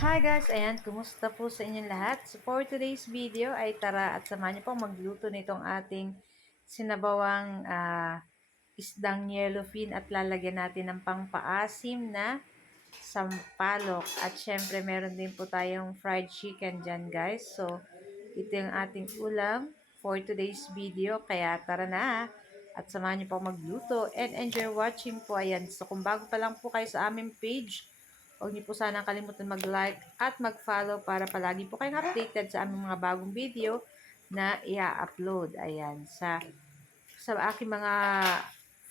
Hi guys! Ayan, kumusta po sa inyong lahat? So for today's video ay tara at samahan niyo pong magluto nitong ating sinabawang isdang yellowfin at lalagyan natin ng pangpaasim na sampalok. At syempre meron din po tayong fried chicken dyan guys. So ito yung ating ulam for today's video. Kaya tara na at samahan niyo pong magluto and enjoy watching po. Ayan, so kung bago pa lang po kayo sa aming page, huwag niyo po sanang kalimutan mag-like at mag-follow para palagi po kayong updated sa aming mga bagong video na i-upload. Ayan, sa aking mga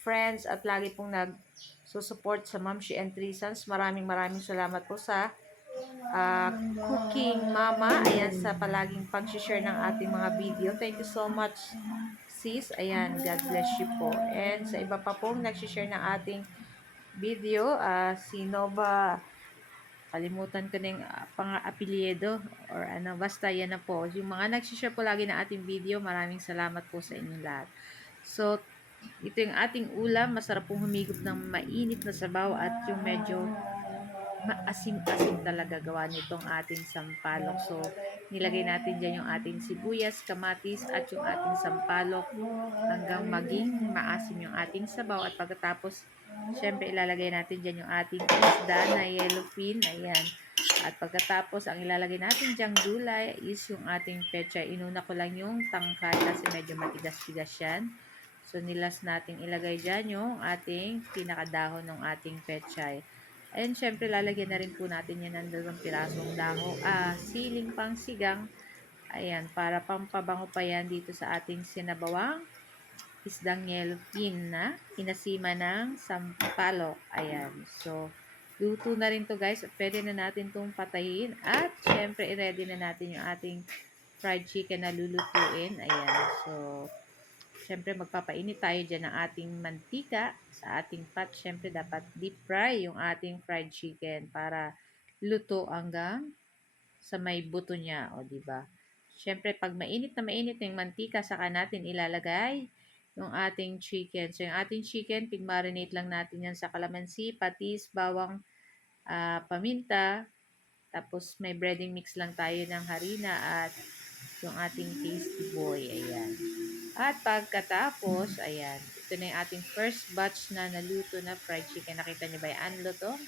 friends at lagi pong nag-support sa Mamshi and Three Sons. Maraming salamat po sa cooking mama. Ayan, sa palaging pag-share ng ating mga video. Thank you so much, sis. Ayan, God bless you po. And sa iba pa pong nag-share ng ating video, si Nova, kalimutan ko na yung pang-apelyido or ano, basta yan na po. Yung mga nagsishare po lagi ng ating video, maraming salamat po sa inyong lahat. So, ito yung ating ulam. Masarap pong humigop ng mainit na sabaw at yung medyo maasim-asim talaga gawa nitong ating sampalok. So, nilagay natin dyan yung ating sibuyas, kamatis at yung ating sampalok hanggang maging maasim yung ating sabaw. At pagkatapos, syempre ilalagay natin dyan yung ating isda na yellowfin. Ayan. At pagkatapos, ang ilalagay natin dyang gulay is yung ating pechay. Inuna ko lang yung tangkay kasi medyo matigas-tigas yan. So, nilas natin ilagay dyan yung ating pinakadahon ng ating pechay. And syempre, lalagyan na rin po natin yan ng 2 pirasong siling pang sigang. Ayan, para pampabango pa yan dito sa ating sinabawang isdang yellowfin na inasima ng sampalok. Ayan, so, luto na rin to guys. At pwede na natin itong patayin. At syempre, i-ready na natin yung ating fried chicken na lulutuin. Ayan, so, syempre, magpapainit tayo dyan ng ating mantika sa ating pot. Syempre, dapat deep fry yung ating fried chicken para luto hanggang sa may buto niya. O, diba? Syempre, pag mainit na mainit yung mantika, saka natin ilalagay yung ating chicken. So, yung ating chicken, pig-marinate lang natin yan sa kalamansi, patis, bawang, paminta. Tapos, may breading mix lang tayo ng harina at yung ating tasty boy. Ayan. At pagkatapos, ayan, ito na yung ating first batch na naluto na fried chicken. Nakita niyo ba yan? Luto?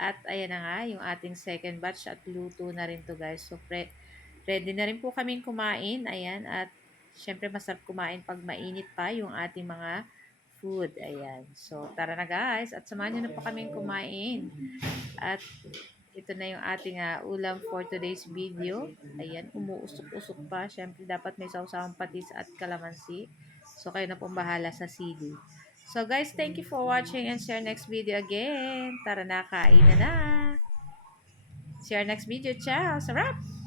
At ayan na nga, yung ating second batch at luto na rin to guys. So, ready na rin po kaming kumain. Ayan, at syempre masarap kumain pag mainit pa yung ating mga food. Ayan. So, tara na guys. At samahan nyo na po kaming kumain. At ito na yung ating ulam for today's video. Ayan, umuusok-usok pa. Syempre, dapat may sausawang patis at kalamansi. So, kayo na pong bahala sa sili. So, guys, thank you for watching and see you next video again. Tara na, kain na na. See you next video. Ciao! Sarap!